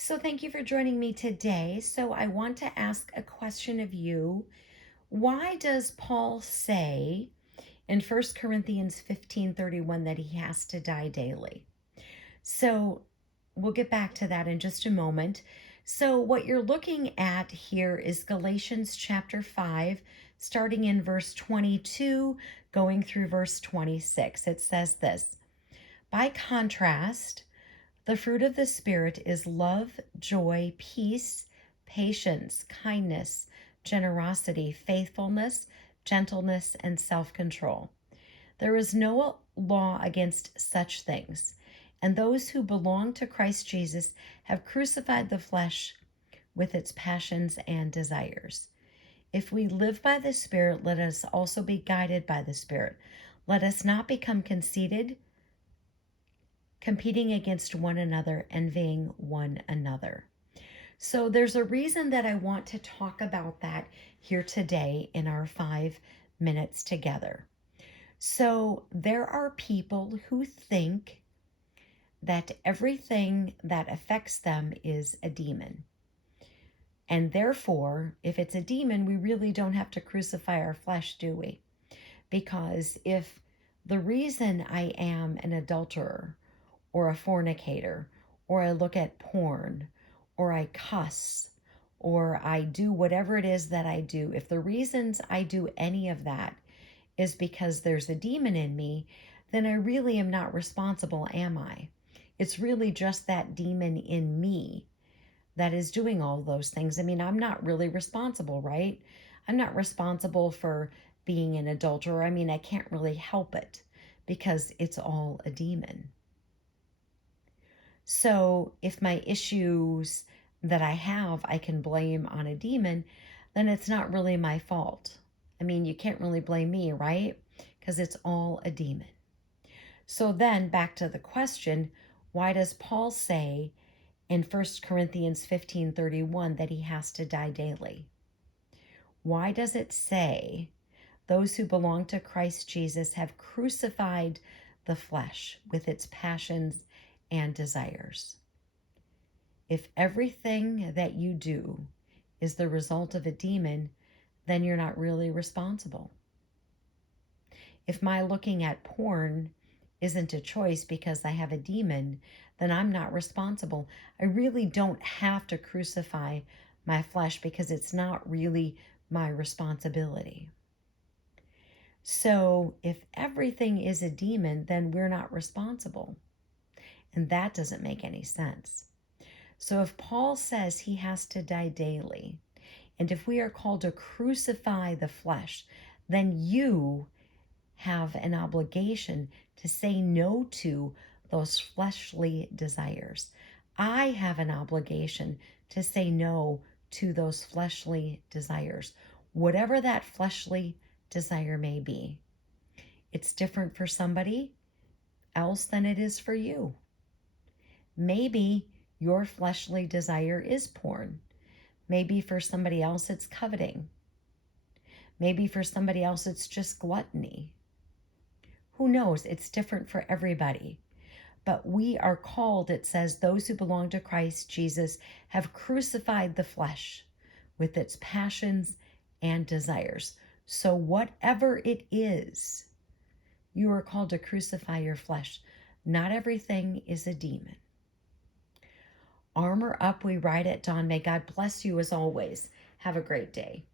So, thank you for joining me today. So, I want to ask a question of you. Why does Paul say in 1 Corinthians 15:31 that he has to die daily? So, we'll get back to that in just a moment. So, what you're looking at here is Galatians chapter 5, starting in verse 22, going through verse 26. It says this: By contrast, the fruit of the Spirit is love, joy, peace, patience, kindness, generosity, faithfulness, gentleness, and self control. There is no law against such things. And those who belong to Christ Jesus have crucified the flesh with its passions and desires. If we live by the Spirit, let us also be guided by the Spirit. Let us not become conceited, competing against one another, envying one another. So there's a reason that I want to talk about that here today in our 5 minutes together. So there are people who think that everything that affects them is a demon. And therefore, if it's a demon, we really don't have to crucify our flesh, do we? Because if the reason I am an adulterer or a fornicator, or I look at porn, or I cuss, or I do whatever it is that I do, if the reasons I do any of that is because there's a demon in me, then I really am not responsible, am I? It's really just that demon in me that is doing all those things. I mean, I'm not really responsible, right? I'm not responsible for being an adulterer. I mean, I can't really help it because it's all a demon. So if my issues that I have, I can blame on a demon, then it's not really my fault. I mean, you can't really blame me, right? Because it's all a demon. So then back to the question, why does Paul say in 1 Corinthians 15:31 that he has to die daily? Why does it say those who belong to Christ Jesus have crucified the flesh with its passions and desires? If everything that you do is the result of a demon, then you're not really responsible. If my looking at porn isn't a choice because I have a demon, then I'm not responsible. I really don't have to crucify my flesh because it's not really my responsibility. So if everything is a demon, then we're not responsible. And that doesn't make any sense. So if Paul says he has to die daily, and if we are called to crucify the flesh, then you have an obligation to say no to those fleshly desires. I have an obligation to say no to those fleshly desires, whatever that fleshly desire may be. It's different for somebody else than it is for you. Maybe your fleshly desire is porn. Maybe for somebody else it's coveting. Maybe for somebody else it's just gluttony. Who knows? It's different for everybody. But we are called, it says, those who belong to Christ Jesus have crucified the flesh with its passions and desires. So whatever it is, you are called to crucify your flesh. Not everything is a demon. Armor up, we ride at dawn. May God bless you as always. Have a great day.